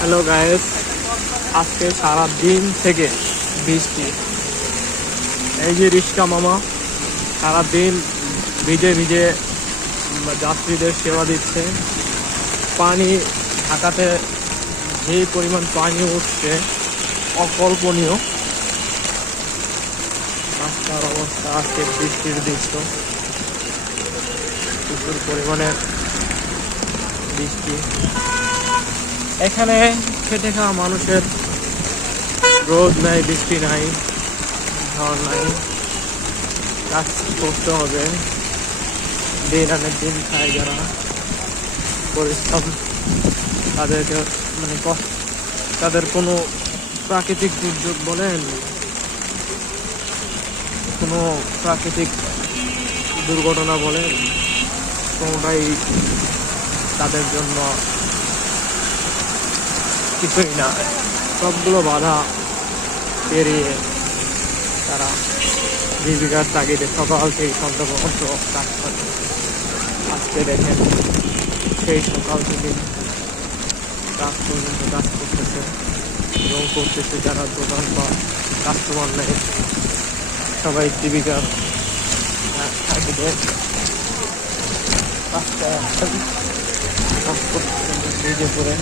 Hello guys, আজকে সারা দিন থেকে বৃষ্টি। এই যে রিক্সা মামা সারা দিন ভিজে ভিজে যাত্রীদের সেবা দিচ্ছে। পানি ঢাকাতে যে পরিমাণ পানি উঠছে অকল্পনীয়। রাস্তার অবস্থা আজকে বৃষ্টির দৃশ্য, প্রচুর পরিমাণে বৃষ্টি। এখানে খেটে খাওয়া মানুষের রোদ নাই, বৃষ্টি নাই, ঝড় নাই, কাজ করতে হবে। দিন আনে দিন খায় যারা, পরিশ্রম তাদেরকে মানে তাদের কোনো প্রাকৃতিক দুর্যোগ বলেন, কোনো প্রাকৃতিক দুর্ঘটনা বলেন, কোনোটাই তাদের জন্য কিছুই না। সবগুলো বাধা পেরিয়ে তারা জীবিকার তাগিদে সকাল থেকে সন্ধ্যা পর্যন্ত কাজ করে। আজকে দেখেন সেই সকাল থেকে রাত পর্যন্ত কাজ করতেছে এবং করতেছে যারা দোকান বা কাস্টমার নেয়, সবাই জীবিকার তাগিদে কাজ করতেছে নিজে করে।